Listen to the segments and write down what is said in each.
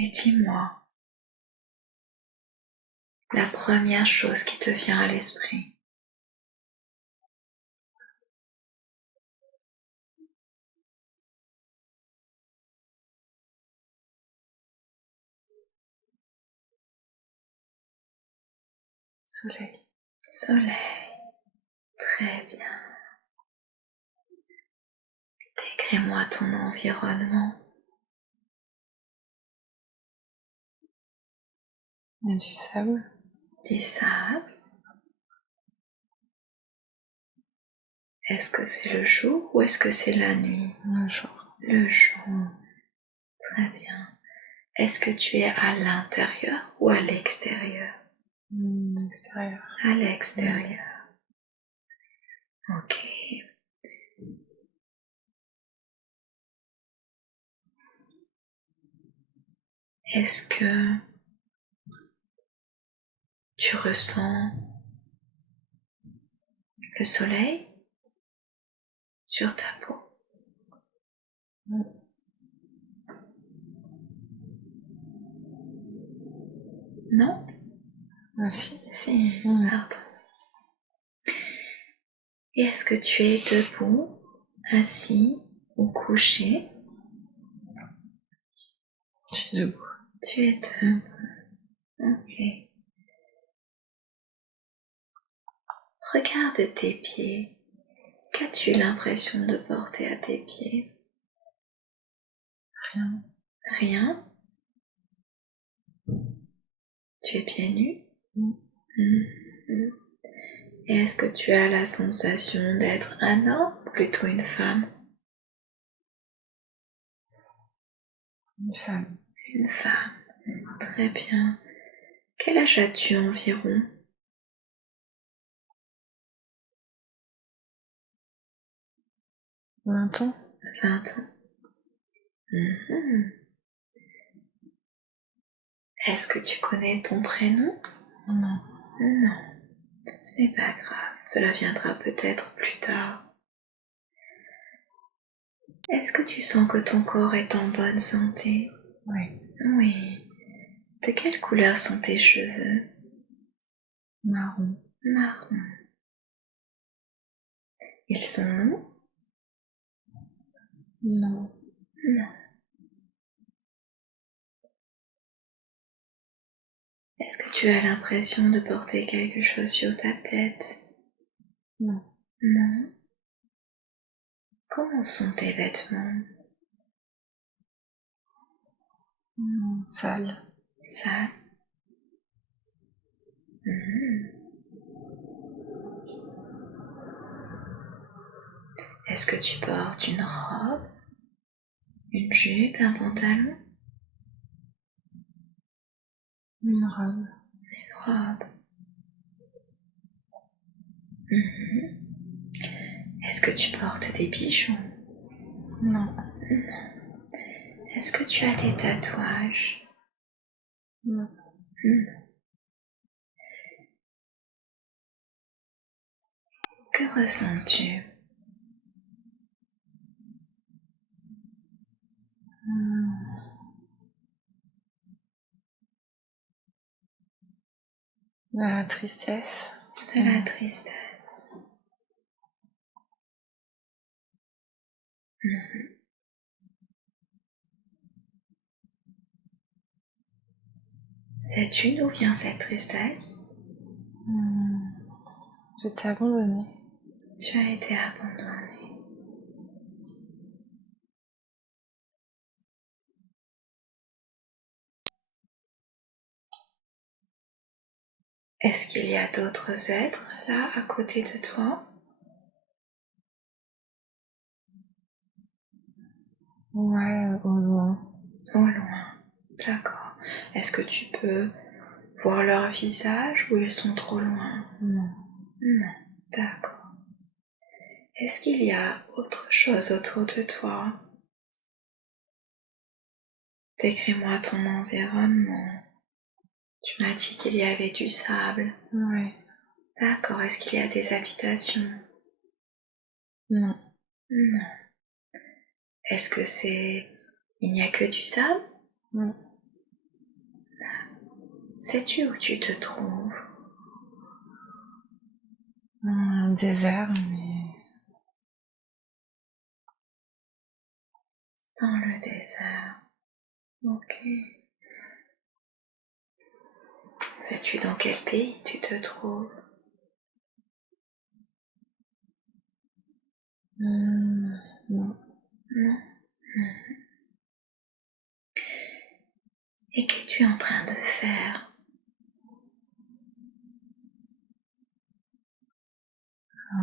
Et dis-moi, la première chose qui te vient à l'esprit. Soleil. Soleil. Très bien. Décris-moi ton environnement. Il y a du sable. Du sable. Est-ce que c'est le jour ou est-ce que c'est la nuit? Le jour. Le jour. Très bien. Est-ce que tu es à l'intérieur ou à l'extérieur? Extérieur. À l'extérieur. Ok. Est-ce que tu ressens le soleil sur ta peau? Non? Ah si. Si, pardon. Et est-ce que tu es debout, assis ou couché? Je suis debout. Tu es debout. Ok. Regarde tes pieds. Qu'as-tu l'impression de porter à tes pieds? Rien. Rien? Tu es pieds nus? Et est-ce que tu as la sensation d'être un homme ou plutôt une femme? Une femme. Une femme. Très bien. Quel âge as-tu environ? 20 ans. 20 ans. Est-ce que tu connais ton prénom? Non. Non. Ce n'est pas grave. Cela viendra peut-être plus tard. Est-ce que tu sens que ton corps est en bonne santé? Oui. Oui. De quelle couleur sont tes cheveux? Marron. Marron. Ils sont longs? Non. Non. Est-ce que tu as l'impression de porter quelque chose sur ta tête? Non. Non. Comment sont tes vêtements? Sale. Sales? Est-ce que tu portes une robe, une jupe, un pantalon? Une robe. Une robe. Est-ce que tu portes des bijoux? Non. Est-ce que tu as des tatouages? Non. Que ressens-tu? La tristesse. De la tristesse. Sais-tu d'où vient cette tristesse? J'étais abandonnée. Tu as été abandonné. Est-ce qu'il y a d'autres êtres là à côté de toi? Ouais, au loin. Au loin. D'accord. Est-ce que tu peux voir leur visage ou ils sont trop loin? Non. Non. D'accord. Est-ce qu'il y a autre chose autour de toi? Décris-moi ton environnement. Tu m'as dit qu'il y avait du sable. Ouais. D'accord. Est-ce qu'il y a des habitations? Non. Non. Est-ce que il n'y a que du sable? Non. Sais-tu où tu te trouves? Un désert, mais Dans le désert. Ok. Sais-tu dans quel pays tu te trouves? non. Non. Et qu'es-tu en train de faire?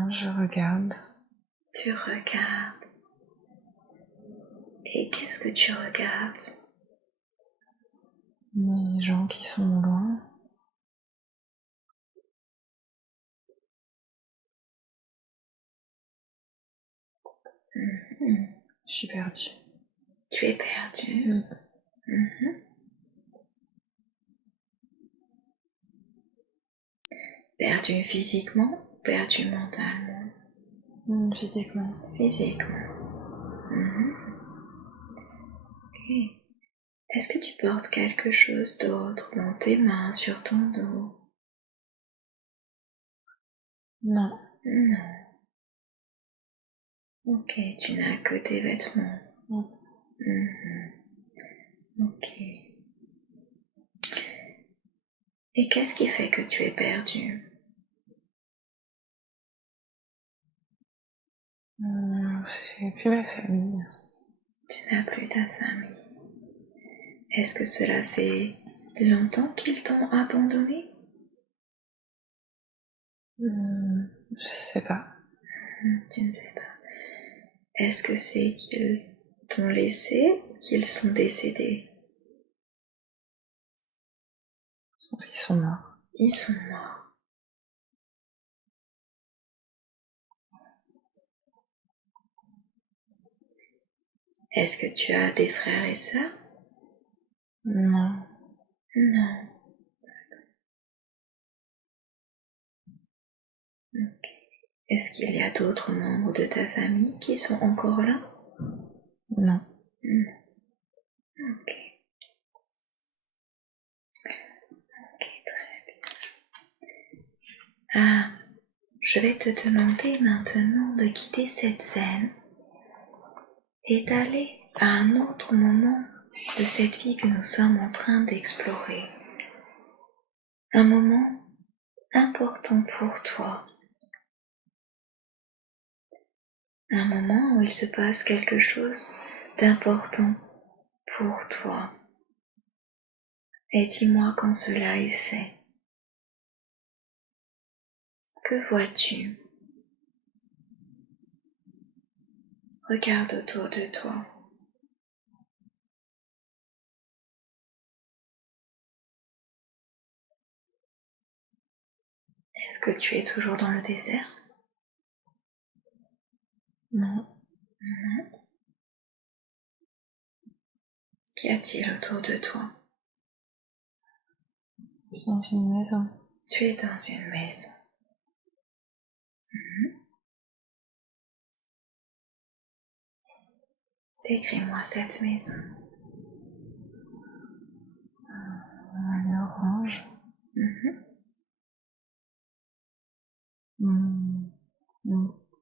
Je regarde. Tu regardes. Et qu'est-ce que tu regardes? Les gens qui sont loin. Je suis perdue. Tu es perdu. Perdu physiquement ou perdu mentalement? Physiquement. Physiquement. Ok. Est-ce que tu portes quelque chose d'autre dans tes mains, sur ton dos? Non. Non. Ok, tu n'as que tes vêtements. Ok. Et qu'est-ce qui fait que tu es perdu? J'ai plus ma famille. Tu n'as plus ta famille. Est-ce que cela fait longtemps qu'ils t'ont abandonné? Je sais pas. Tu ne sais pas. Est-ce que c'est qu'ils t'ont laissé ou qu'ils sont décédés? Je pense qu'ils sont morts. Ils sont morts. Est-ce que tu as des frères et sœurs? Non. Non. Ok. Est-ce qu'il y a d'autres membres de ta famille qui sont encore là? Non. Ok. Ok, très bien. Ah, je vais te demander maintenant de quitter cette scène et d'aller à un autre moment de cette vie que nous sommes en train d'explorer. Un moment important pour toi. Un moment où il se passe quelque chose d'important pour toi. Et dis-moi quand cela est fait. Que vois-tu? Regarde autour de toi. Est-ce que tu es toujours dans le désert? Non. Qu'y a-t-il autour de toi? Je suis dans une maison. Tu es dans une maison. Décris-moi cette maison. Elle est orange.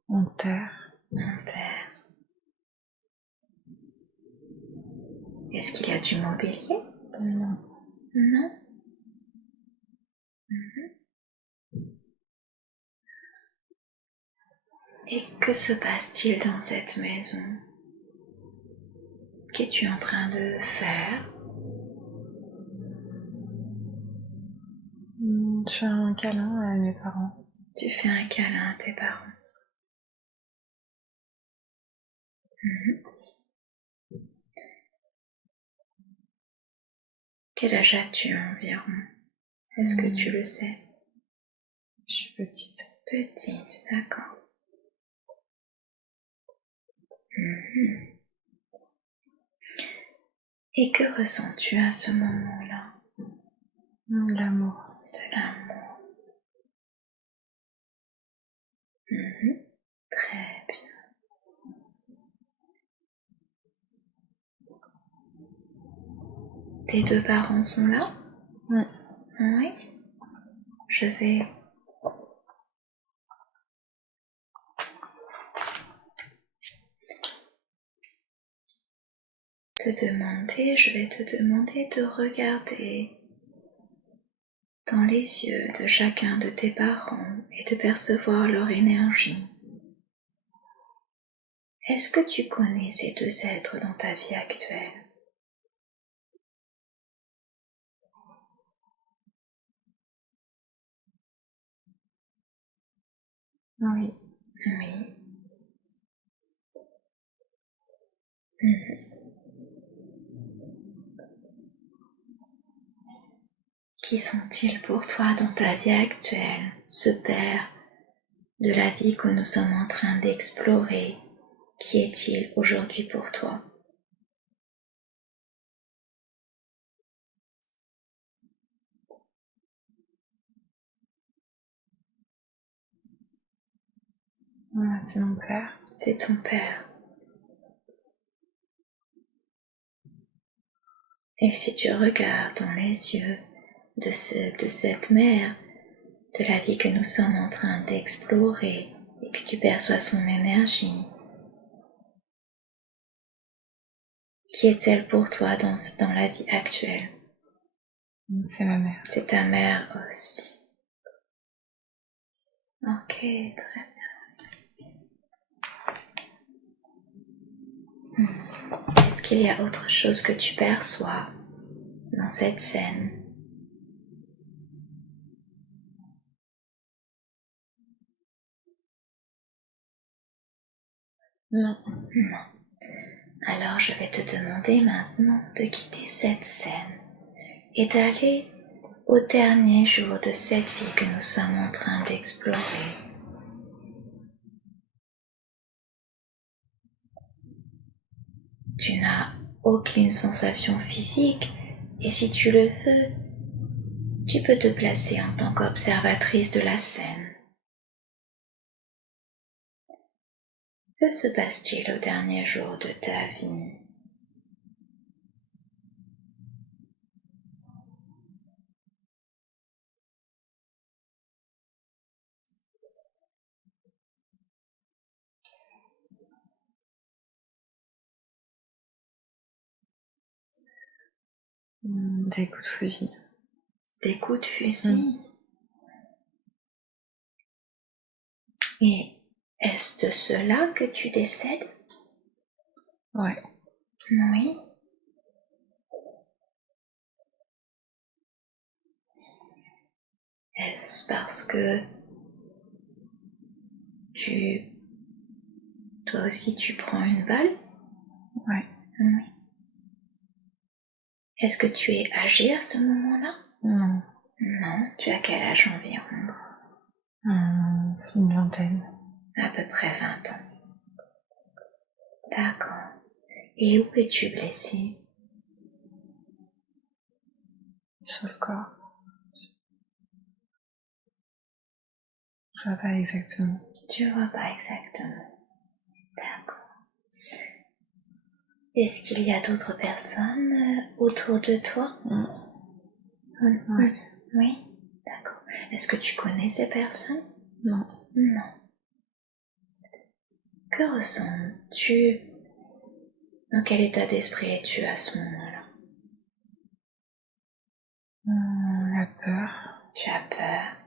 En terre. En terre. Est-ce qu'il y a du mobilier? Non. Non. Et que se passe-t-il dans cette maison? Qu'es-tu en train de faire? Je fais un câlin à mes parents. Tu fais un câlin à tes parents. Quel âge as-tu environ? Est-ce que tu le sais? Je suis petite. Petite, d'accord. Et que ressens-tu à ce moment-là? L'amour. De l'amour. Très bien. Tes deux parents sont là? Oui. Oui. Je vais je vais te demander de regarder dans les yeux de chacun de tes parents et de percevoir leur énergie. Est-ce que tu connais ces deux êtres dans ta vie actuelle? Oui. Oui. Mhm. Qui sont-ils pour toi dans ta vie actuelle, ce père de la vie que nous sommes en train d'explorer? Qui est-il aujourd'hui pour toi? C'est mon père. C'est ton père. Et si tu regardes dans les yeux de cette mère, de la vie que nous sommes en train d'explorer et que tu perçois son énergie, qui est-elle pour toi dans la vie actuelle? C'est ma mère. C'est ta mère aussi. Ok, très bien. Est-ce qu'il y a autre chose que tu perçois dans cette scène? Non. Non. Alors je vais te demander maintenant de quitter cette scène et d'aller au dernier jour de cette vie que nous sommes en train d'explorer. Tu n'as aucune sensation physique et si tu le veux, tu peux te placer en tant qu'observatrice de la scène. Que se passe-t-il au dernier jour de ta vie? Des coups de fusil. Des coups de fusil? Et est-ce de cela que tu décèdes? Ouais. Oui. Est-ce parce que toi aussi tu prends une balle? Ouais. Oui. Est-ce que tu es âgé à ce moment-là? Non. Non, tu as quel âge environ? Une vingtaine. À peu près 20 ans. D'accord. Et où es-tu blessé? Sur le corps. Je vois pas exactement. Tu vois pas exactement. D'accord. Est-ce qu'il y a d'autres personnes autour de toi? Ouais. Oui, d'accord. Est-ce que tu connais ces personnes? Non. Non. Que ressens-tu? Dans quel état d'esprit es-tu à ce moment-là? La peur. Tu as peur?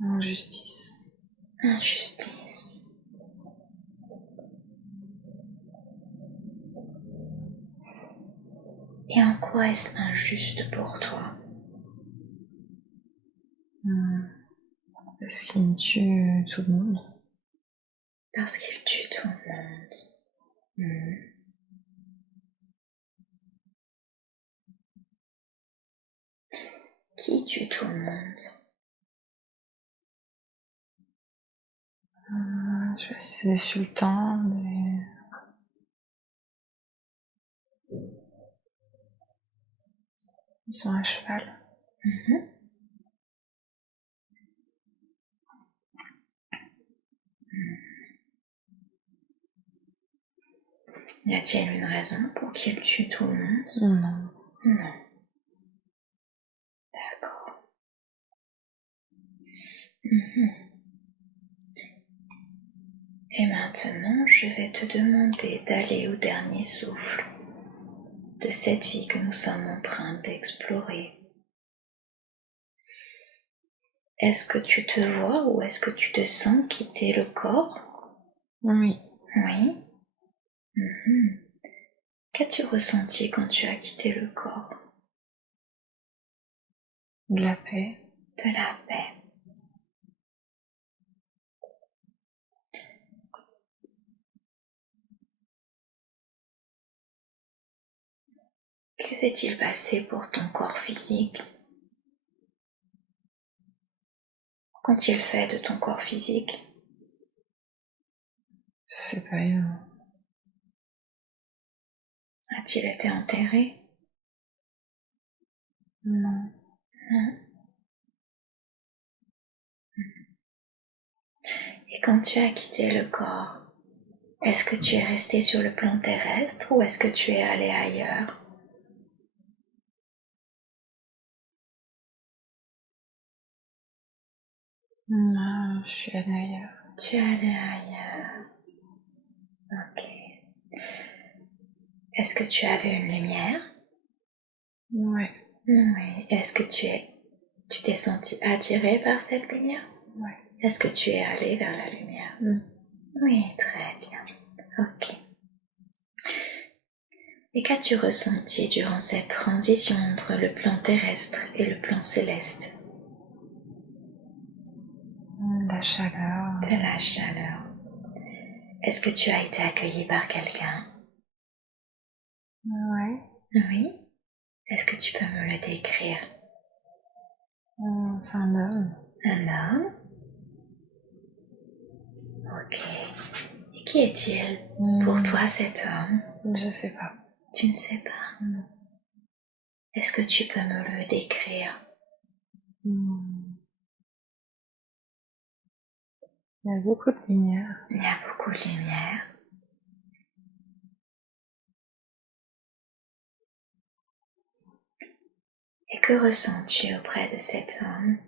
Injustice. Injustice. Et en quoi est-ce injuste pour toi? Parce qu'il tue tout le monde. Parce qu'il tue tout le monde. Qui tue tout le monde? Je sais pas si c'est des sultans, mais ils sont à cheval. Y a-t-il une raison pour qu'il tue tout le monde? Non. Non. D'accord. Et maintenant, je vais te demander d'aller au dernier souffle de cette vie que nous sommes en train d'explorer. Est-ce que tu te vois ou est-ce que tu te sens quitter le corps? Oui. Oui. Qu'as-tu ressenti quand tu as quitté le corps? De la paix. De la paix. Que s'est-il passé pour ton corps physique? Qu'ont-ils fait de ton corps physique? Je sais pas, il A-t-il été enterré? Non. Non. Et quand tu as quitté le corps, est-ce que tu es resté sur le plan terrestre ou est-ce que tu es allé ailleurs? Non, je suis allée ailleurs. Tu es allé ailleurs. Ok. Est-ce que tu as vu une lumière? Ouais. Oui. Est-ce que tu t'es senti attiré par cette lumière? Ouais. Est-ce que tu es allé vers la lumière? Oui, très bien. Ok. Et qu'as-tu ressenti durant cette transition entre le plan terrestre et le plan céleste? La chaleur. De la chaleur. Est-ce que tu as été accueilli par quelqu'un? Ouais. Oui. Est-ce que tu peux me le décrire? C'est un homme. Un homme? Ok. Et qui est-il pour toi, cet homme? Je sais pas. Tu ne sais pas? Est-ce que tu peux me le décrire? Il y a beaucoup de lumière. Il y a beaucoup de lumière. Et que ressens-tu auprès de cet homme?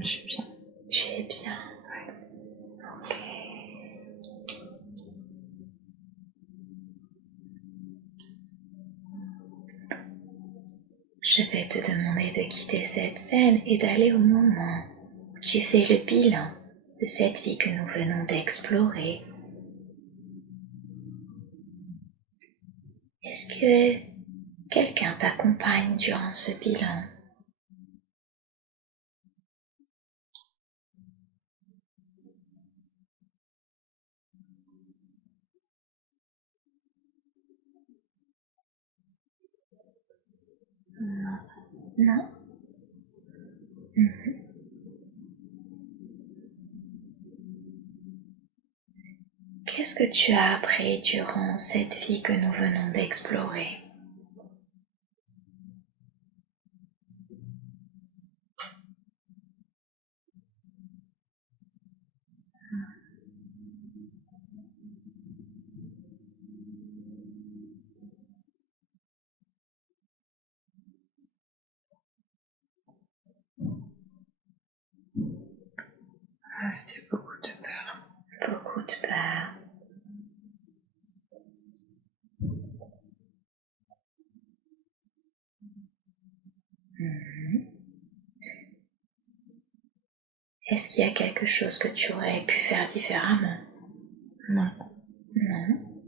Je suis bien. Tu es bien. Ouais. Ok. Je vais te demander de quitter cette scène et d'aller au moment où tu fais le bilan de cette vie que nous venons d'explorer. Est-ce que quelqu'un t'accompagne durant ce bilan? Non. Non? Qu'est-ce que tu as appris durant cette vie que nous venons d'explorer? C'était beaucoup de peur. Beaucoup de peur. Est-ce qu'il y a quelque chose que tu aurais pu faire différemment? Non. Non.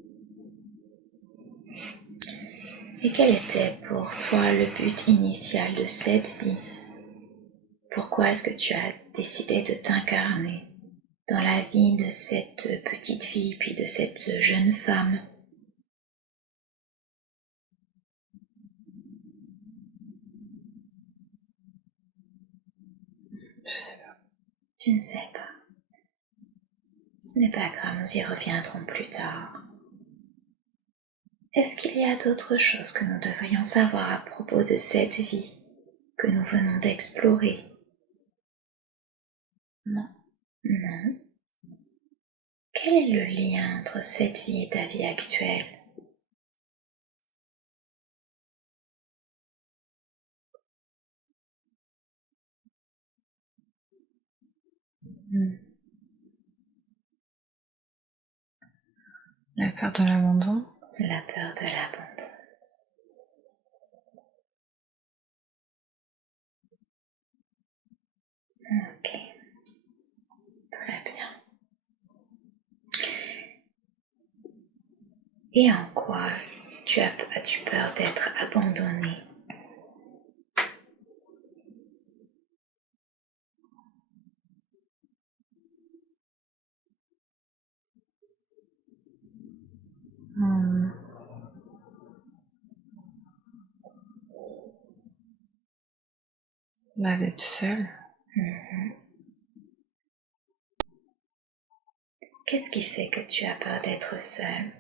Et quel était pour toi le but initial de cette vie? Pourquoi est-ce que tu as décidé de t'incarner dans la vie de cette petite fille puis de cette jeune femme? Je sais pas. Tu ne sais pas. Ce n'est pas grave, nous y reviendrons plus tard. Est-ce qu'il y a d'autres choses que nous devrions savoir à propos de cette vie que nous venons d'explorer? Non. Non. Quel est le lien entre cette vie et ta vie actuelle? La peur de l'abandon. La peur de l'abandon. Ok, très bien. Et en quoi as-tu peur d'être abandonné? Là, d'être seule. Qu'est-ce qui fait que tu as peur d'être seul?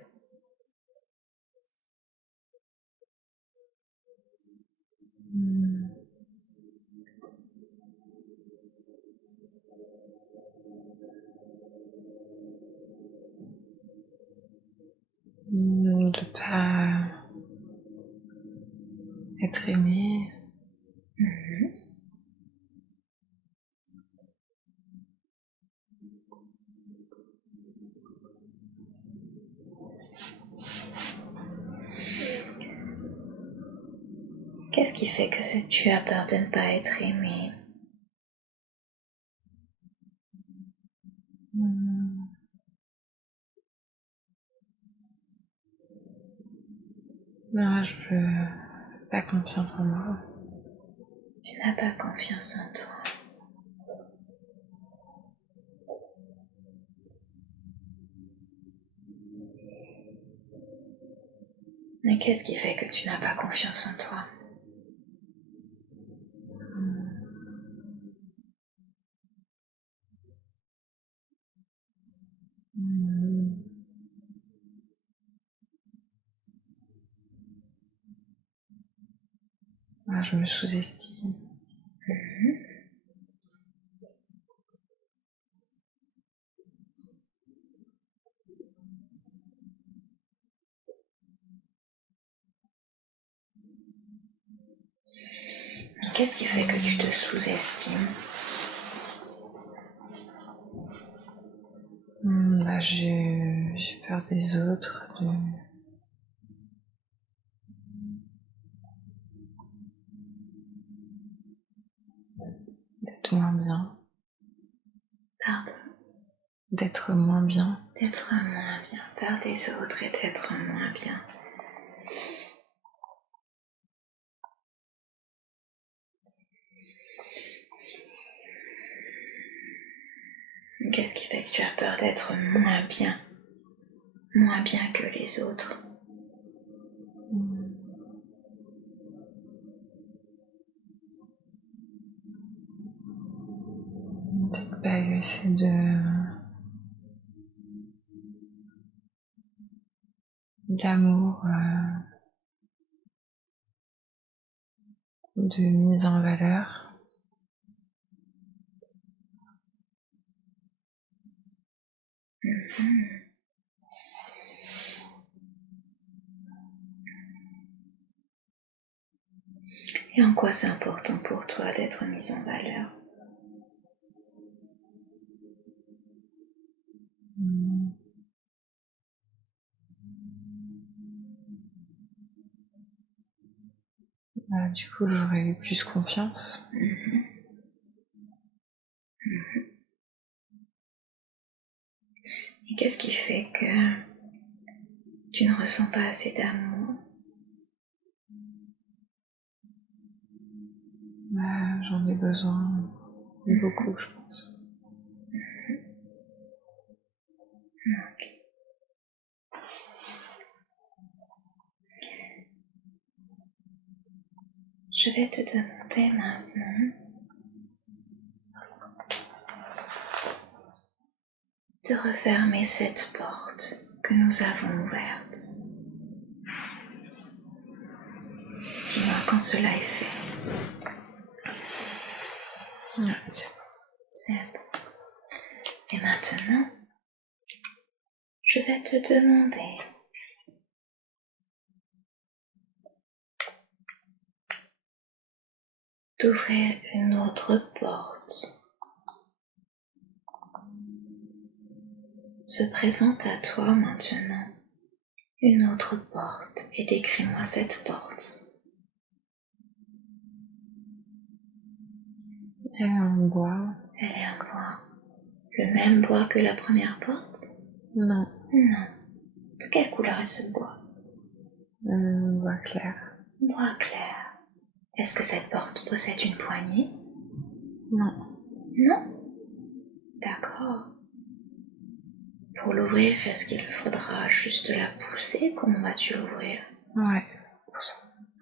De pas être aimée. Qu'est-ce qui fait que tu as peur de ne pas être aimé? Non, je veux pas confiance en moi. Tu n'as pas confiance en toi. Mais qu'est-ce qui fait que tu n'as pas confiance en toi? Je me sous-estime. Qu'est-ce qui fait que tu te sous-estimes? J'ai peur des autres, d'être moins bien. Pardon? D'être moins bien. D'être moins bien. Peur des autres et d'être moins bien. Qu'est-ce qui fait que tu as peur d'être moins bien? Moins bien que les autres? Peut-être pas essayer d'amour, de mise en valeur. Et en quoi c'est important pour toi d'être mise en valeur? Du coup, j'aurais eu plus confiance. Et qu'est-ce qui fait que tu ne ressens pas assez d'amour? J'en ai besoin beaucoup, je pense. Ok. Je vais te demander maintenant de refermer cette porte que nous avons ouverte. Dis-moi quand cela est fait. C'est bon. C'est bon. Et maintenant, je vais te demander d'ouvrir une autre porte. Se présente à toi maintenant une autre porte et décris-moi cette porte. Elle est en bois. Elle est en bois. Le même bois que la première porte? Non. Non. De quelle couleur est ce bois? Bois clair. Bois clair. Est-ce que cette porte possède une poignée? Non. Non? D'accord. Pour l'ouvrir, est-ce qu'il faudra juste la pousser? Comment vas-tu l'ouvrir? Ouais. Pour ça.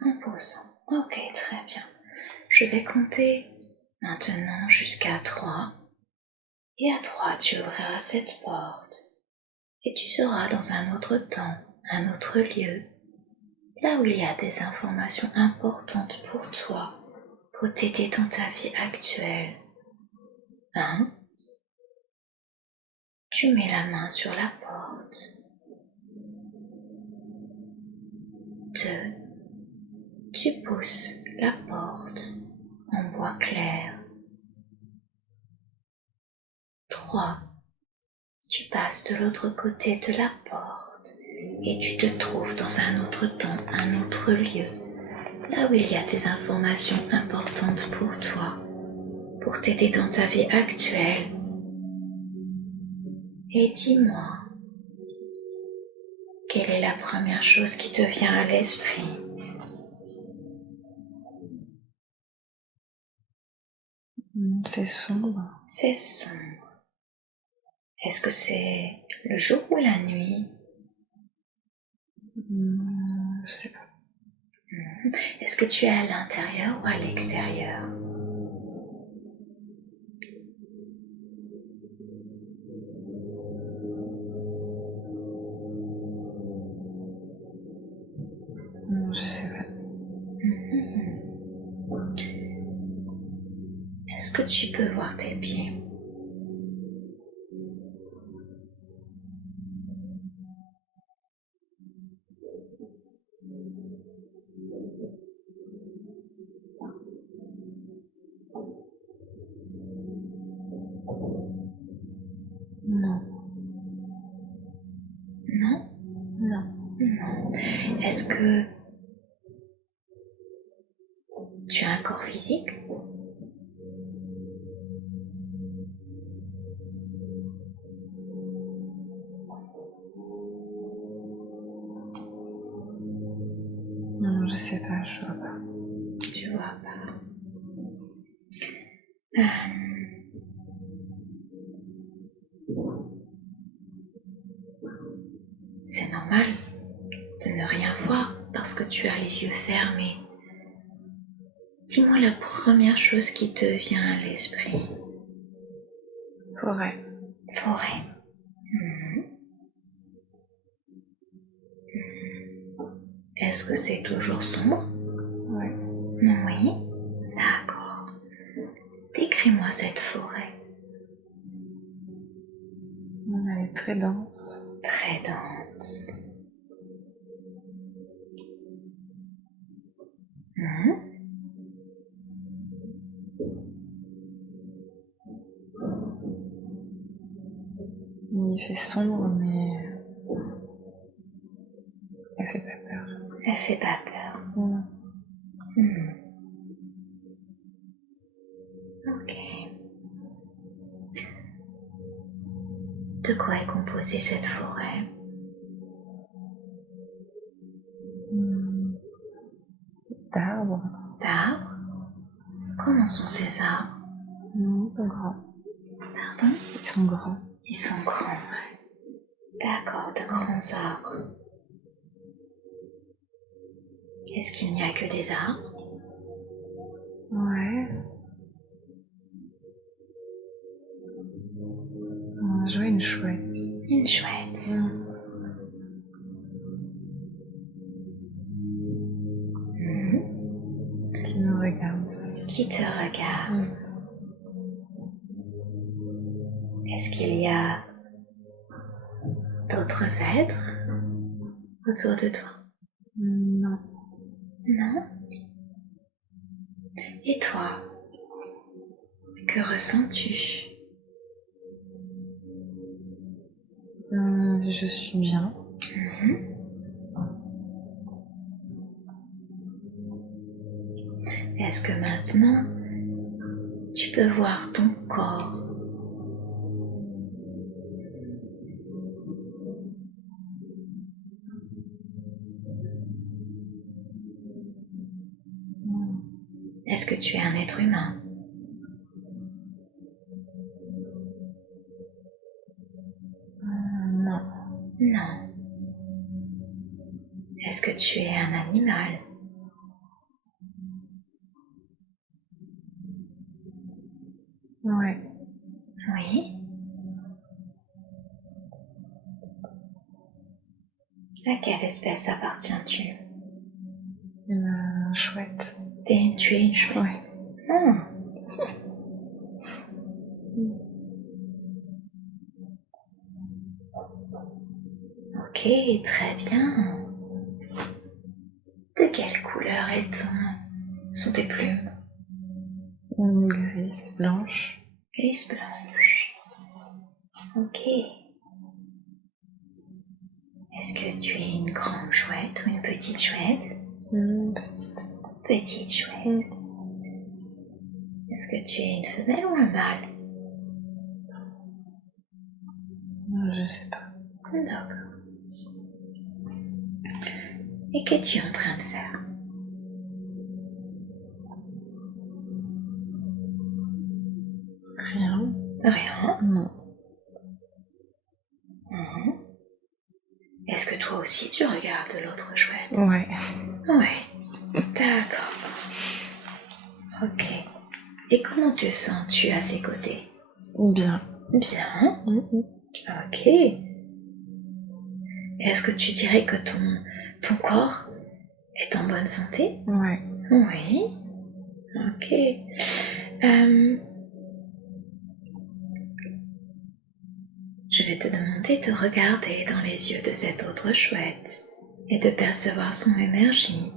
En poussant. Ok, très bien. Je vais compter maintenant jusqu'à 3. Et à 3, tu ouvriras cette porte. Et tu seras dans un autre temps, un autre lieu, là où il y a des informations importantes pour toi, pour t'aider dans ta vie actuelle. 1. Tu mets la main sur la porte. 2. Tu pousses la porte en bois clair. 3. Tu passes de l'autre côté de la porte et tu te trouves dans un autre temps, un autre lieu, là où il y a des informations importantes pour toi, pour t'aider dans ta vie actuelle. Et dis-moi, quelle est la première chose qui te vient à l'esprit? C'est sombre. C'est sombre. Est-ce que c'est le jour ou la nuit? Je sais pas. Est-ce que tu es à l'intérieur ou à l'extérieur? Je sais pas. Est-ce que tu peux voir tes pieds? Non. Non? Non. Non. Est-ce que tu as un corps physique? Non, je sais pas, je vois pas. Tu vois pas. C'est normal de ne rien voir parce que tu as les yeux fermés. Dis-moi la première chose qui te vient à l'esprit. Forêt. Forêt. Est-ce que c'est toujours sombre? Ouais. Oui. D'accord. Décris-moi cette forêt. Elle est très dense. Très dense. Il fait sombre, mais elle fait pas peur. Elle fait pas peur. Non. Ok. De quoi est composée cette forêt? D'arbres. D'arbres? Comment sont ces arbres? Non, ils sont grands. Pardon? Ils sont grands. Ils sont grands. D'accord, de grands arbres. Est-ce qu'il n'y a que des arbres? Ouais. Je vois une chouette. Une chouette. Qui me regarde. Qui te regarde? Est-ce qu'il y a d'autres êtres autour de toi? Non. Non? Et toi, que ressens-tu? Je suis bien. Est-ce que maintenant, tu peux voir ton corps? Est-ce que tu es un être humain? Non. Non. Est-ce que tu es un animal? Ouais. Oui. À quelle espèce appartiens-tu? Chouette. Tu es une chouette? Ouais. Ah. Ok, très bien. De quelle couleur sont tes plumes? Grise, blanche. Grise blanche. Ok. Est-ce que tu es une grande chouette ou une petite chouette? Petite. Petite chouette. Est-ce que tu es une femelle ou un mâle? Je sais pas. D'accord. Et qu'es-tu en train de faire? Rien. Rien. Non. Est-ce que toi aussi tu regardes l'autre chouette? Ouais. Oui. D'accord. Ok. Et comment te sens-tu à ses côtés? Bien. Bien. Ok. Est-ce que tu dirais que ton corps est en bonne santé? Ouais. Oui. Ok. Je vais te demander de regarder dans les yeux de cette autre chouette et de percevoir son énergie.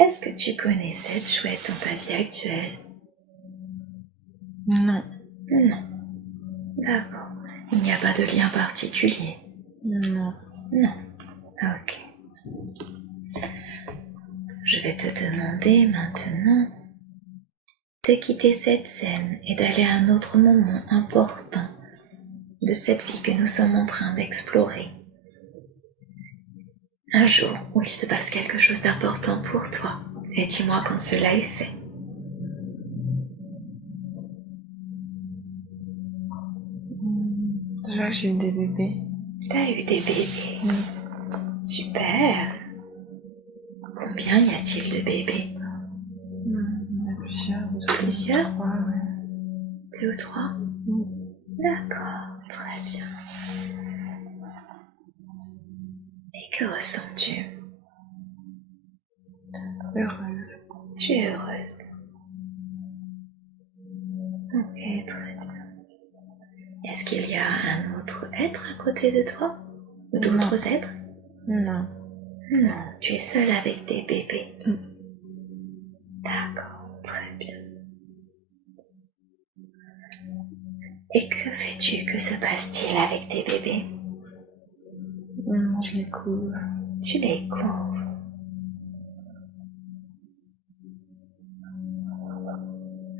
Est-ce que tu connais cette chouette dans ta vie actuelle? Non. Non. D'accord. Il n'y a pas de lien particulier? Non. Non. Ok. Je vais te demander maintenant de quitter cette scène et d'aller à un autre moment important de cette vie que nous sommes en train d'explorer. Un jour où il se passe quelque chose d'important pour toi. Et dis-moi quand cela est fait. Je vois que j'ai eu des bébés. T'as eu des bébés? Super. Combien y a-t-il de bébés? Il y en a plusieurs. Plusieurs? 3, ouais. 2 ou 3? D'accord, très bien. Et que ressens-tu? Heureuse. Tu es heureuse. Ok, très bien. Est-ce qu'il y a un autre être à côté de toi? Ou d'autres êtres? Non. Non, tu es seule avec tes bébés. D'accord, très bien. Et que fais-tu? Que se passe-t-il avec tes bébés? Je les couvre. Tu les couvres.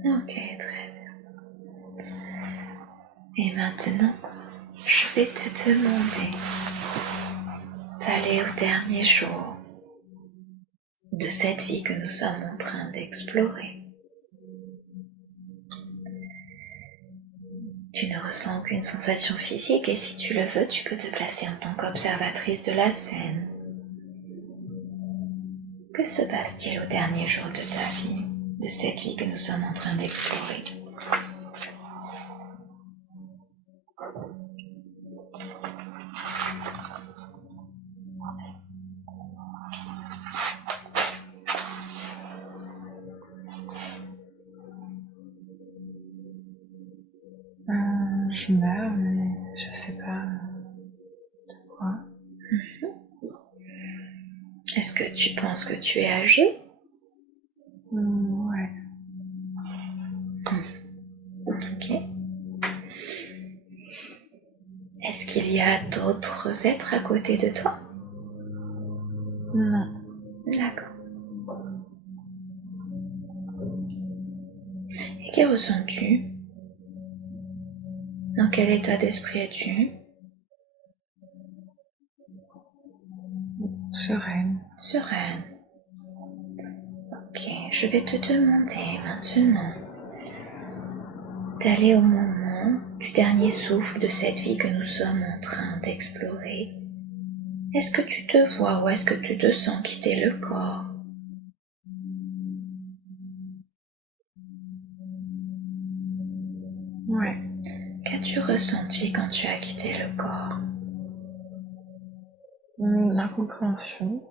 Ok, très bien. Et maintenant, je vais te demander d'aller au dernier jour de cette vie que nous sommes en train d'explorer. Tu ne ressens aucune sensation physique et si tu le veux, tu peux te placer en tant qu'observatrice de la scène. Que se passe-t-il au dernier jour de ta vie, de cette vie que nous sommes en train d'explorer? Je meurs, mais je sais pas. Est-ce que tu penses que tu es âgé? Ouais. Ok. Est-ce qu'il y a d'autres êtres à côté de toi? Non. D'accord. Et que ressens-tu? Dans quel état d'esprit es-tu? Sereine. Sereine. Ok, je vais te demander maintenant d'aller au moment du dernier souffle de cette vie que nous sommes en train d'explorer. Est-ce que tu te vois ou est-ce que tu te sens quitter le corps? Ouais. Qu'as-tu ressenti quand tu as quitté le corps? L'incompréhension.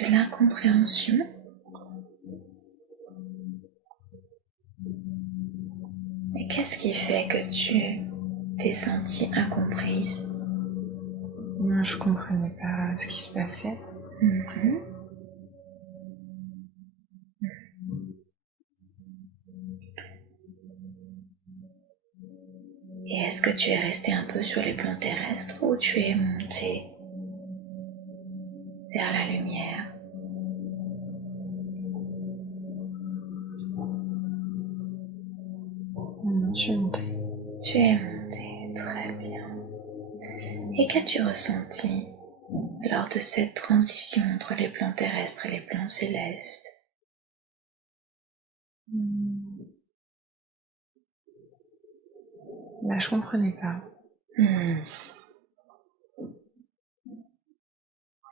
De l'incompréhension? Et qu'est-ce qui fait que tu t'es sentie incomprise? Je comprenais pas ce qui se passait. Mhm. Et est-ce que tu es resté un peu sur les plans terrestres ou tu es monté vers la lumière? Je suis montée. Tu es monté, très bien. Et qu'as-tu ressenti lors de cette transition entre les plans terrestres et les plans célestes? Je comprenais pas.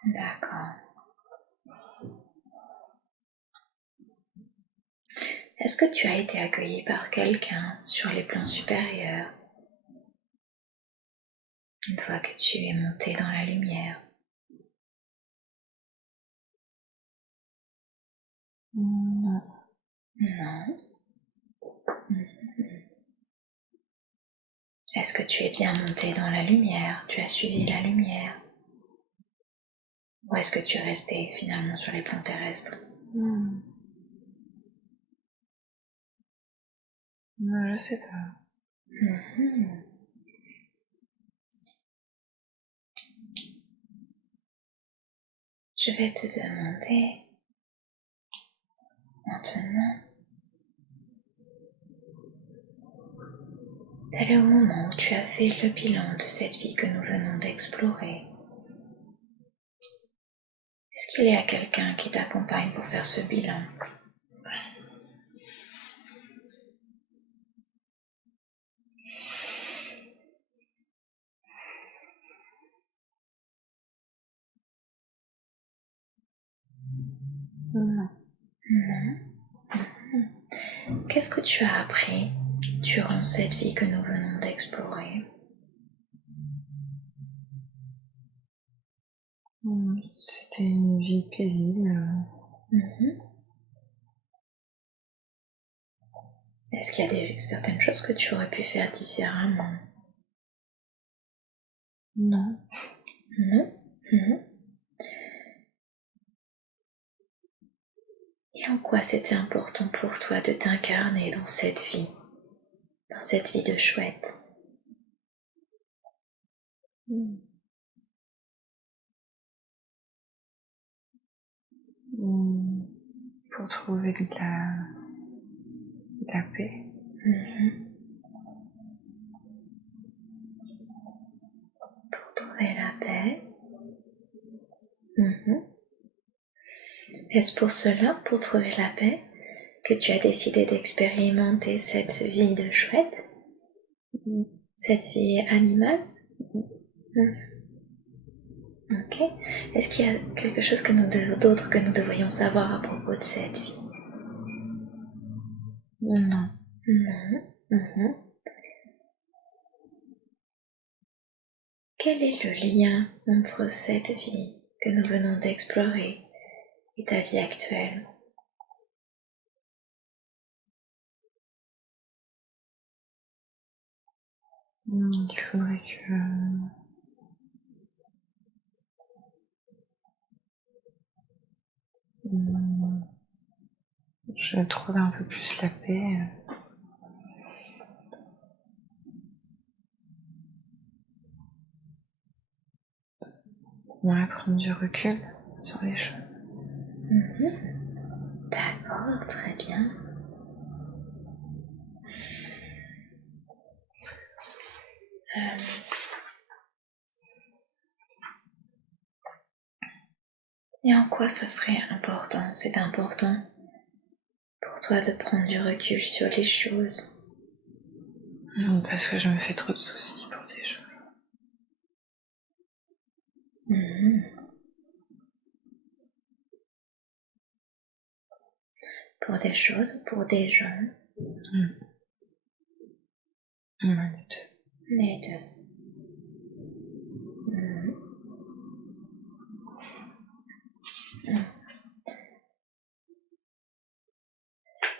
D'accord. Est-ce que tu as été accueilli par quelqu'un sur les plans supérieurs une fois que tu es monté dans la lumière? Non. Non. Est-ce que tu es bien monté dans la lumière? Tu as suivi la lumière? Ou est-ce que tu es resté finalement sur les plans terrestres? Non, je sais pas. Je vais te demander maintenant d'aller au moment où tu as fait le bilan de cette vie que nous venons d'explorer. Est-ce qu'il y a quelqu'un qui t'accompagne pour faire ce bilan? Non. Non. Qu'est-ce que tu as appris durant cette vie que nous venons d'explorer? C'était une vie paisible. Est-ce qu'il y a certaines choses que tu aurais pu faire différemment? Non. Non. Et en quoi c'était important pour toi de t'incarner dans cette vie de chouette? Pour trouver de la paix. Pour trouver la paix. Est-ce pour cela, pour trouver la paix, que tu as décidé d'expérimenter cette vie de chouette? Cette vie animale? Ok. Est-ce qu'il y a quelque chose d'autre que nous devrions savoir à propos de cette vie? Non. Non. Quel est le lien entre cette vie que nous venons d'explorer et ta vie actuelle? Il faudrait que Je trouve un peu plus la paix. Ouais, prendre du recul sur les choses. D'accord, très bien. Et en quoi ça serait important? C'est important pour toi de prendre du recul sur les choses? Parce que je me fais trop de soucis pour des choses. Pour des choses ou pour des gens? Les deux. Les deux.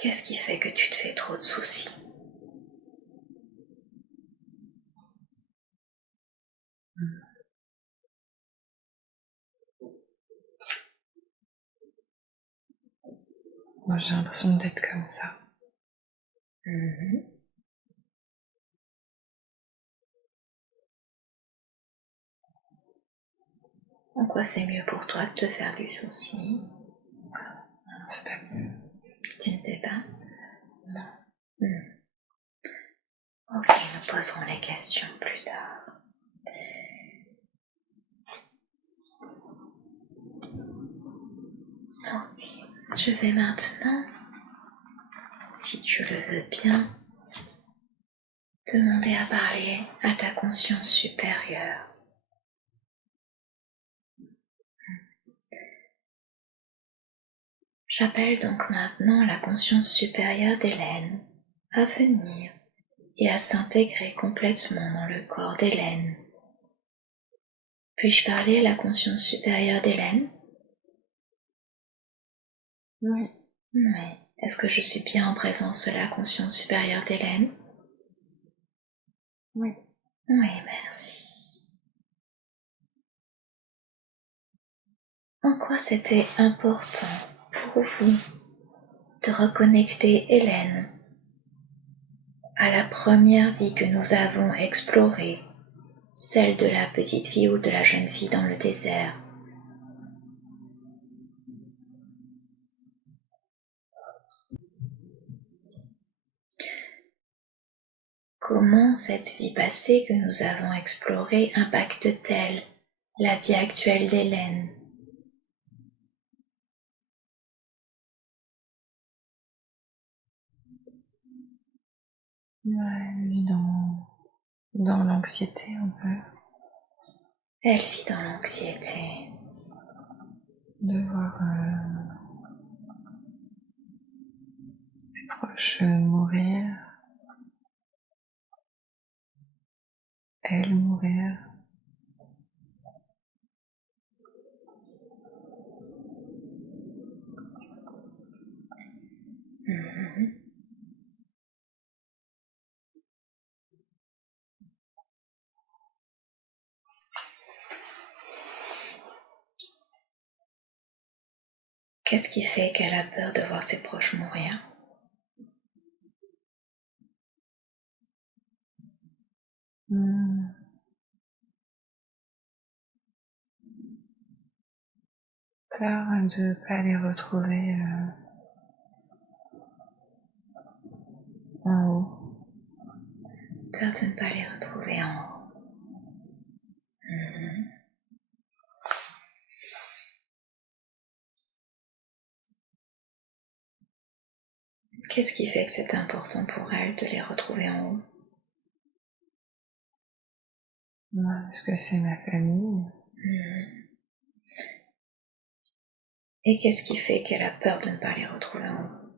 Qu'est-ce qui fait que tu te fais trop de soucis? Moi, j'ai l'impression d'être comme ça. En quoi c'est mieux pour toi de te faire du souci? C'est pas mieux. Tu ne sais pas? Non. Ok, nous poserons les questions plus tard. Ok, je vais maintenant, si tu le veux bien, demander à parler à ta conscience supérieure. J'appelle donc maintenant la conscience supérieure d'Hélène à venir et à s'intégrer complètement dans le corps d'Hélène. Puis-je parler à la conscience supérieure d'Hélène? Oui. Oui. Est-ce que je suis bien en présence de la conscience supérieure d'Hélène? Oui. Oui, merci. En quoi c'était important pour vous de reconnecter Hélène à la première vie que nous avons explorée, celle de la petite fille ou de la jeune fille dans le désert? Comment cette vie passée que nous avons explorée impacte-t-elle la vie actuelle d'Hélène? Ouais, lui dans l'anxiété un peu. Elle vit dans l'anxiété. De voir ses proches mourir, elle mourir. Qu'est-ce qui fait qu'elle a peur de voir ses proches mourir? Peur de ne pas les retrouver en haut. Peur de ne pas les retrouver en haut. Qu'est-ce qui fait que c'est important pour elle de les retrouver en haut? Ouais, parce que c'est ma famille. Et qu'est-ce qui fait qu'elle a peur de ne pas les retrouver en haut?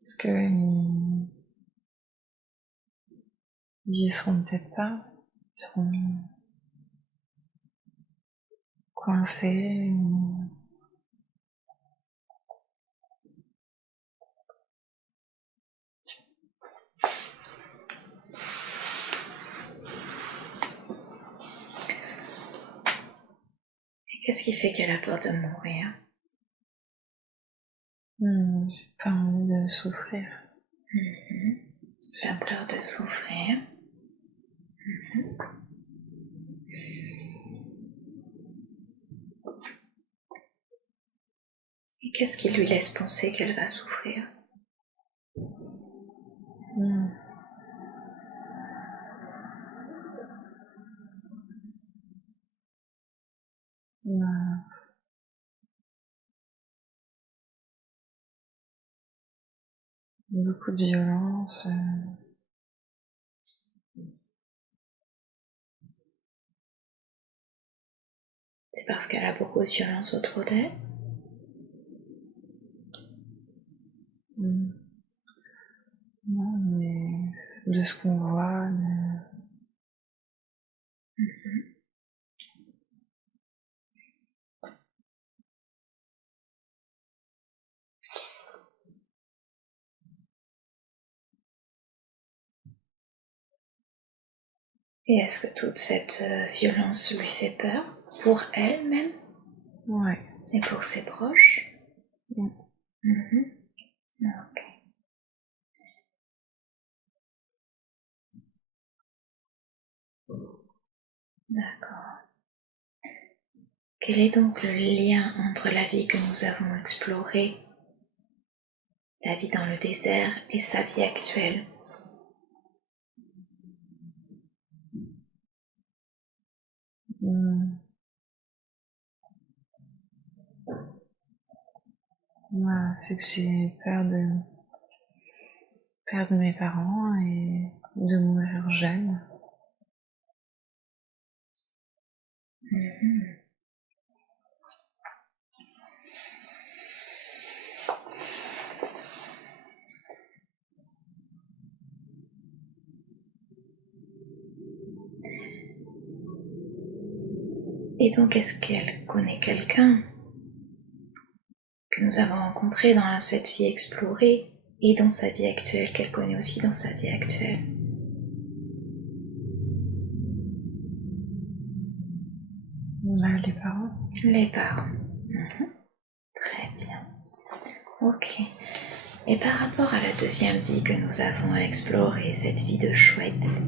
Parce que ils y seront peut-être pas. Ils seront coincés. Qu'est-ce qui fait qu'elle a peur de mourir? J'ai pas envie de souffrir. La peur de souffrir. Et qu'est-ce qui lui laisse penser qu'elle va souffrir? Beaucoup de violence. C'est parce qu'elle a beaucoup de violence autour d'elle? Non, mais de ce qu'on voit. Et est-ce que toute cette violence lui fait peur? Pour elle-même? Ouais. Et pour ses proches? Ok. D'accord. Quel est donc le lien entre la vie que nous avons explorée, la vie dans le désert, et sa vie actuelle? Voilà, c'est que j'ai peur de perdre mes parents et de mourir jeune. Et donc, est-ce qu'elle connaît quelqu'un que nous avons rencontré dans cette vie explorée et dans sa vie actuelle, qu'elle connaît aussi dans sa vie actuelle? Les parents. Les parents. Très bien. Ok. Et par rapport à la deuxième vie que nous avons explorée, cette vie de chouette,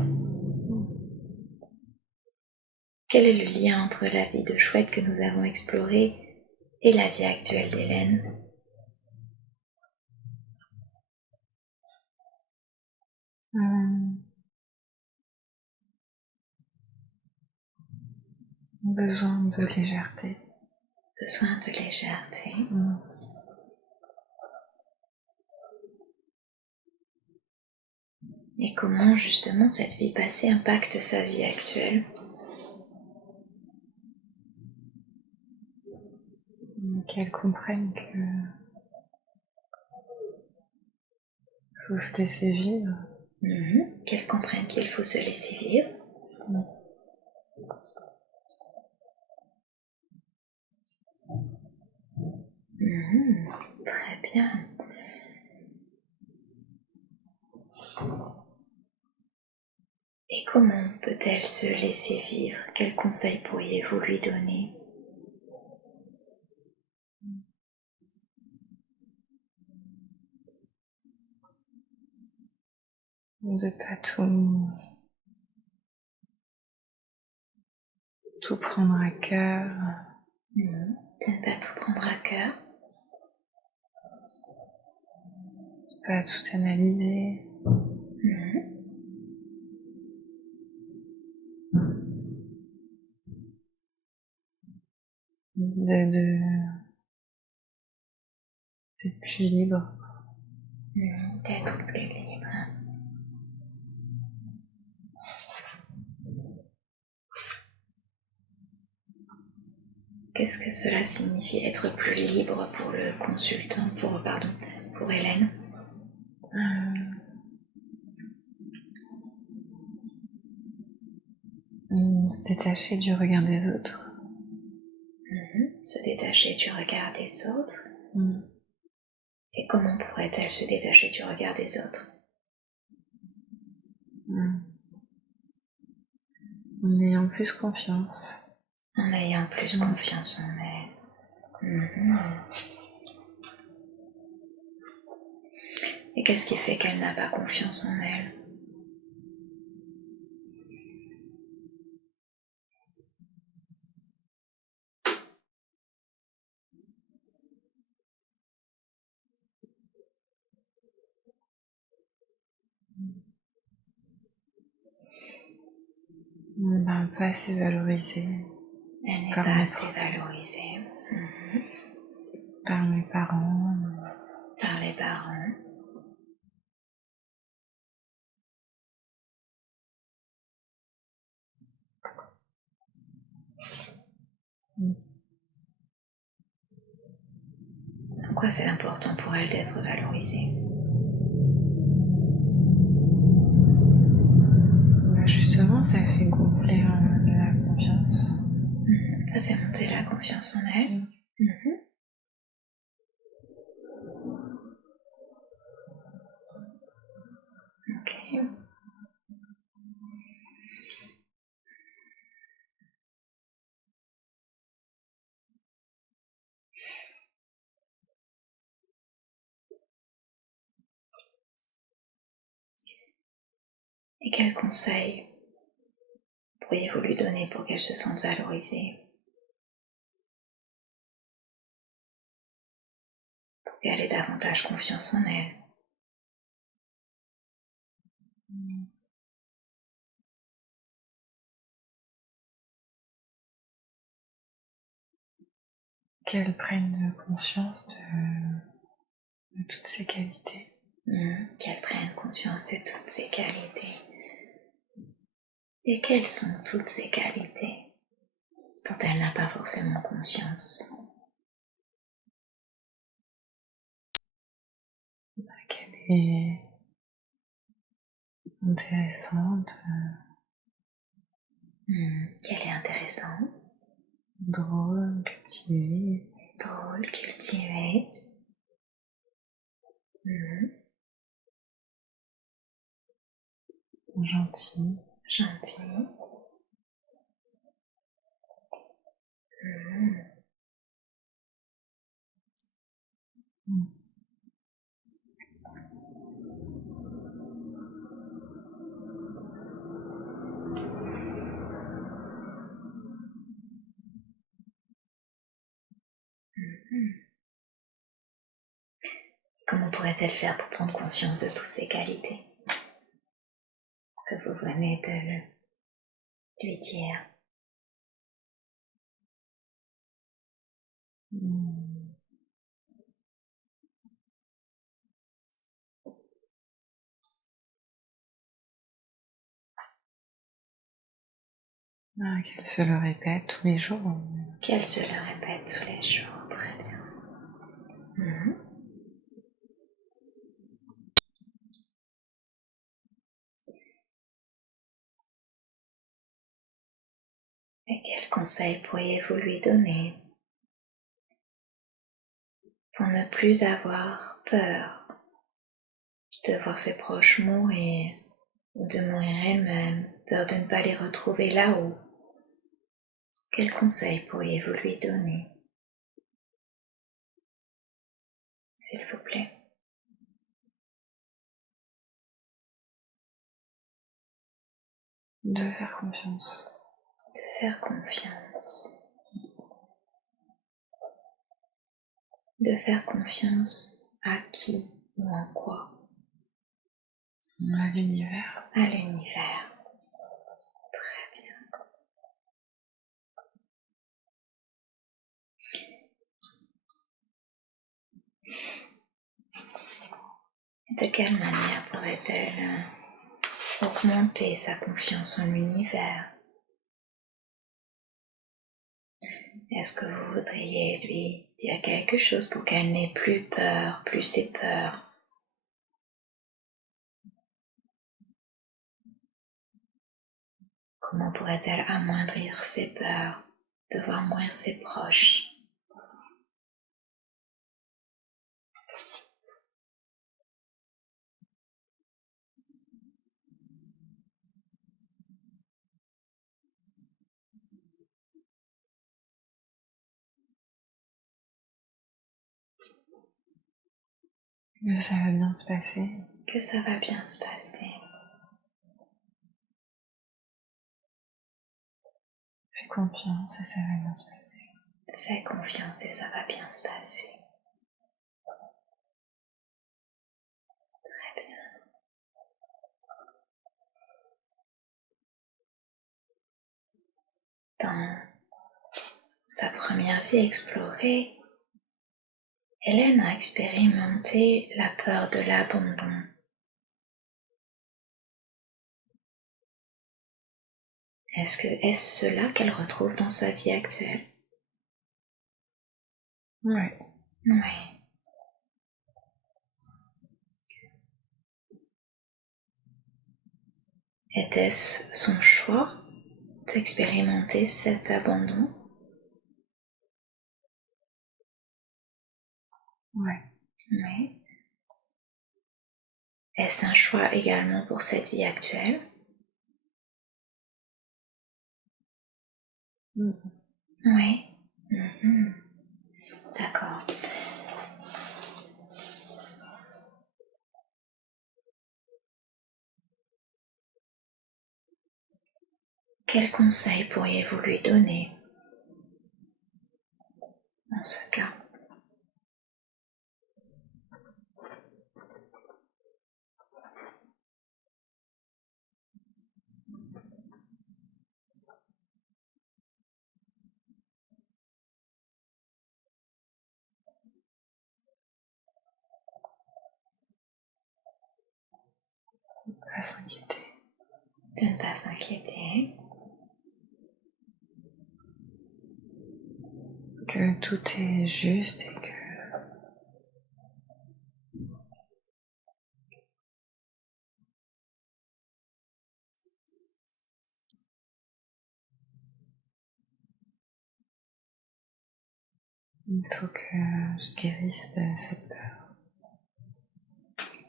quel est le lien entre la vie de chouette que nous avons explorée et la vie actuelle d'Hélène? Besoin de légèreté. Besoin de légèreté. Et comment justement cette vie passée impacte sa vie actuelle? Qu'elles comprennent que faut se laisser vivre. Qu'elle comprenne qu'il faut se laisser vivre. Très bien. Et comment peut-elle se laisser vivre? Quels conseils pourriez-vous lui donner? De pas tout prendre à cœur. De ne pas tout prendre à cœur. De pas tout analyser. D'être plus libre. D'être plus libre. Qu'est-ce que cela signifie, être plus libre pour le consultant, pour Hélène? Se détacher du regard des autres. Se détacher du regard des autres. Et comment pourrait-elle se détacher du regard des autres? En ayant plus confiance. en ayant plus confiance en elle. Et qu'est-ce qui fait qu'elle n'a pas confiance en elle? Pas assez valorisée. Elle n'est pas assez valorisée. Par mes parents. Par les parents. En quoi c'est important pour elle d'être valorisée? Justement, ça fait gonfler la confiance. Ça fait monter la confiance en elle. Ok. Et quels conseils pourriez-vous lui donner pour qu'elle se sente valorisée? Pour qu'elle ait davantage confiance en elle? Qu'elle prenne conscience de toutes ses qualités. Qu'elle prenne conscience de toutes ses qualités. Et quelles sont toutes ces qualités dont elle n'a pas forcément conscience? Qu'elle est intéressante, Qu'elle est intéressante, drôle, cultivée, drôle, cultivée, gentille. gentille. Comment pourrait-elle faire pour prendre conscience de toutes ces qualités que vous venez de lui dire? Qu'elle se le répète tous les jours. Qu'elle se le répète tous les jours, très bien. Et quels conseils pourriez-vous lui donner pour ne plus avoir peur de voir ses proches mourir ou de mourir elle-même, peur de ne pas les retrouver là-haut? Quels conseils pourriez-vous lui donner, s'il vous plaît? De faire confiance. De faire confiance. De faire confiance à qui ou en quoi? À l'univers. À l'univers. Très bien. De quelle manière pourrait-elle augmenter sa confiance en l'univers? Est-ce que vous voudriez lui dire quelque chose pour qu'elle n'ait plus peur, plus ses peurs? Comment pourrait-elle amoindrir ses peurs de voir mourir ses proches? Que ça va bien se passer. Que ça va bien se passer. Fais confiance et ça va bien se passer. Fais confiance et ça va bien se passer. Très bien. Dans sa première vie explorée, Hélène a expérimenté la peur de l'abandon. Est-ce cela qu'elle retrouve dans sa vie actuelle? Oui. Oui. Était-ce son choix d'expérimenter cet abandon? Oui. Oui. Est-ce un choix également pour cette vie actuelle? Oui. D'accord. Quel conseil pourriez-vous lui donner dans ce cas? Pas s'inquiéter. De ne pas s'inquiéter. Que tout est juste et que il faut que je guérisse de cette peur.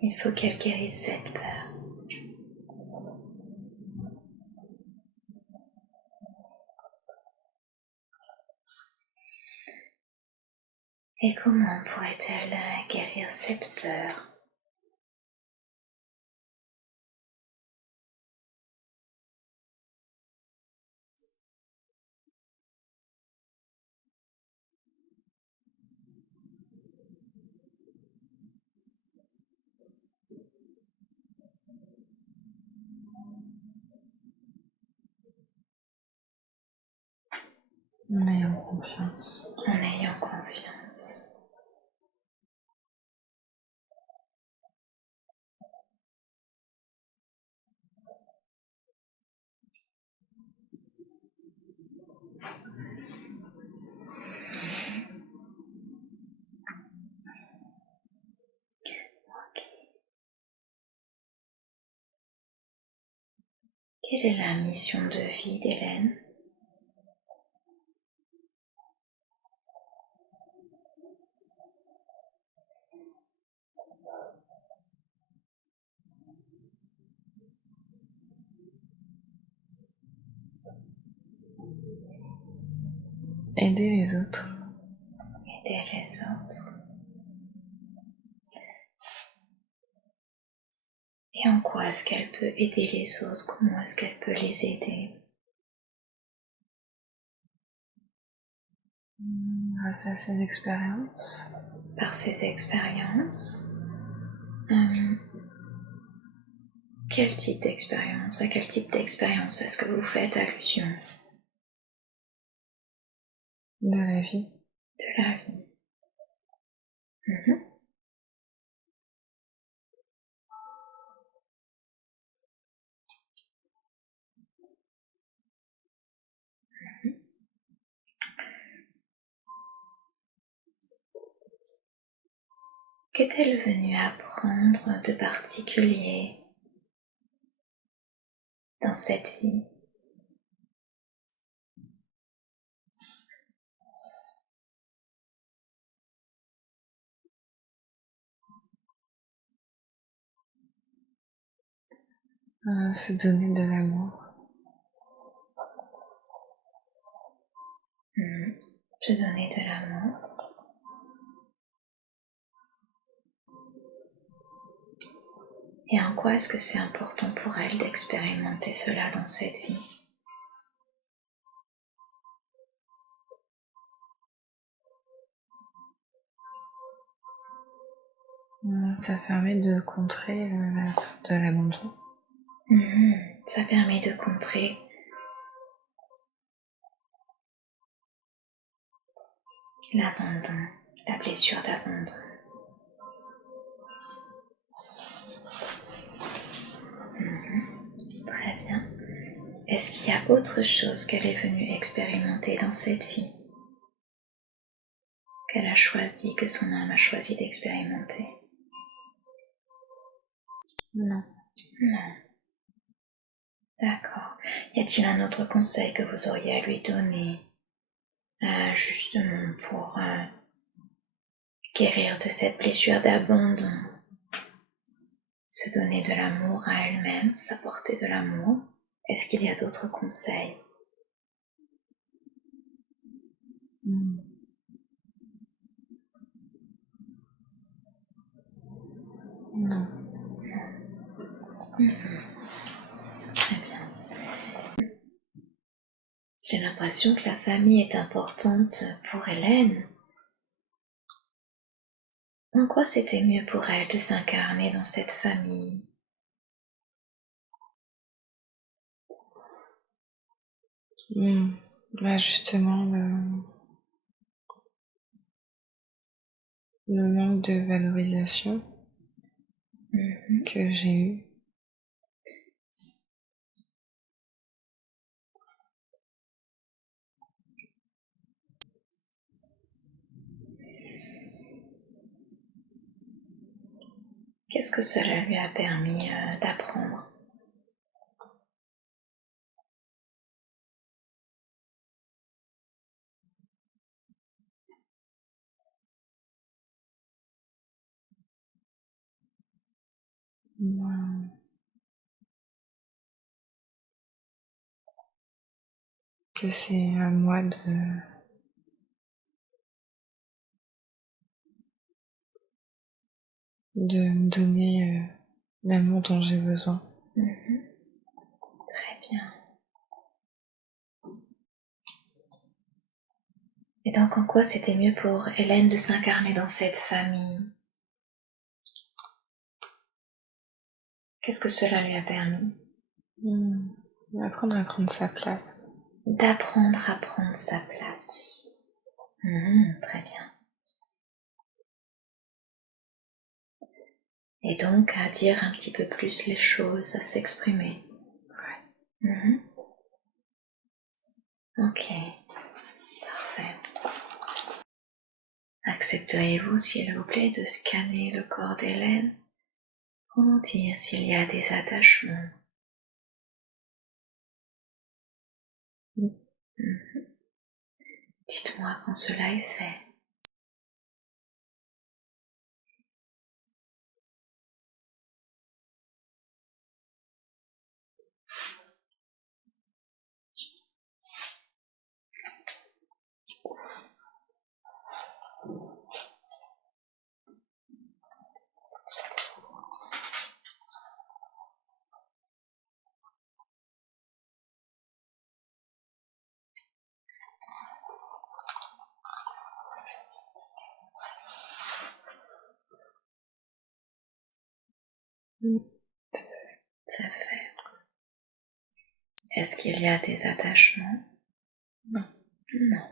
Il faut qu'elle guérisse cette peur. Et comment pourrait-elle guérir cette peur? En ayant confiance. En ayant confiance. Ok. Quelle est la mission de vie d'Hélène? Aider les autres. Aider les autres. Et en quoi est-ce qu'elle peut aider les autres? Comment est-ce qu'elle peut les aider? Grâce à ses expériences. Par ses expériences. Quel type d'expérience? À quel type d'expérience est-ce que vous faites allusion? De la vie. De la vie. Mhm. Qu'est-elle venue apprendre de particulier dans cette vie? Se donner de l'amour. Se donner de l'amour. quoi est-ce que c'est important pour elle d'expérimenter cela dans cette vie? Ça permet de contrer la peur de l'abandon. Ça permet de contrer l'abandon, la blessure d'abandon. Très bien. Est-ce qu'il y a autre chose qu'elle est venue expérimenter dans cette vie? Qu'elle a choisi, que son âme a choisi d'expérimenter? Non. Non. D'accord. Y a-t-il un autre conseil que vous auriez à lui donner, justement pour guérir de cette blessure d'abandon, se donner de l'amour à elle-même, s'apporter de l'amour? Est-ce qu'il y a d'autres conseils? Non. Très bien. J'ai l'impression que la famille est importante pour Hélène. En quoi c'était mieux pour elle de s'incarner dans cette famille? Bah justement, le manque de valorisation que j'ai eu. Qu'est-ce que cela lui a permis d'apprendre? Que c'est à moi de me donner l'amour dont j'ai besoin. Très bien. Et donc en quoi c'était mieux pour Hélène de s'incarner dans cette famille? Qu'est-ce que cela lui a permis? Apprendre à prendre sa place. D'apprendre à prendre sa place. Très bien. Et donc à dire un petit peu plus les choses, à s'exprimer. Ouais. Ok, parfait. Accepteriez-vous, s'il vous plaît, de scanner le corps d'Hélène pour nous dire s'il y a des attachements? Dites-moi quand cela est fait. C'est fait. Est-ce qu'il y a des attachements? Non. Non.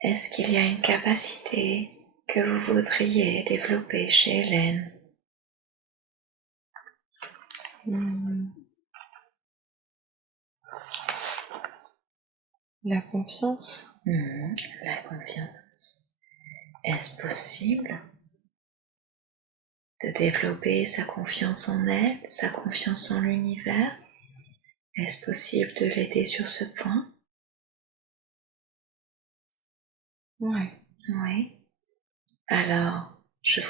Est-ce qu'il y a une capacité que vous voudriez développer chez Hélène? La confiance. La confiance. Est-ce possible de développer sa confiance en elle, sa confiance en l'univers? Est-ce possible de l'aider sur ce point? Ouais. Oui. Alors, je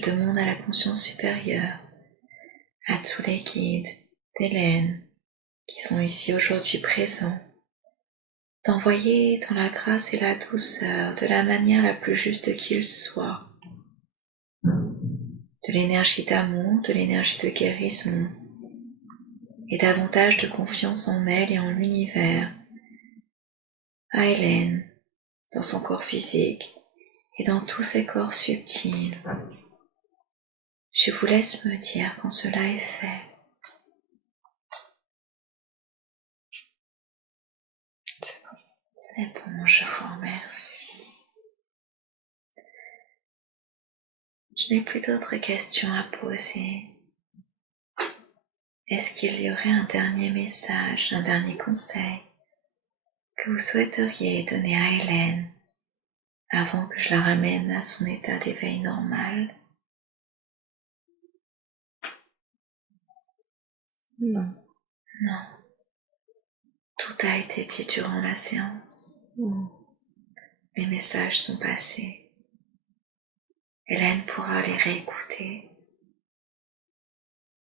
demande à la conscience supérieure, à tous les guides d'Hélène qui sont ici aujourd'hui présents, d'envoyer dans la grâce et la douceur, de la manière la plus juste qu'il soit, de l'énergie d'amour, de l'énergie de guérison et davantage de confiance en elle et en l'univers à Hélène, dans son corps physique et dans tous ses corps subtils. Je vous laisse me dire quand cela est fait. C'est bon, je vous remercie. Je n'ai plus d'autres questions à poser. Est-ce qu'il y aurait un dernier message, un dernier conseil que vous souhaiteriez donner à Hélène avant que je la ramène à son état d'éveil normal? Non. Non. Tout a été dit durant la séance. Les messages sont passés. Hélène pourra les réécouter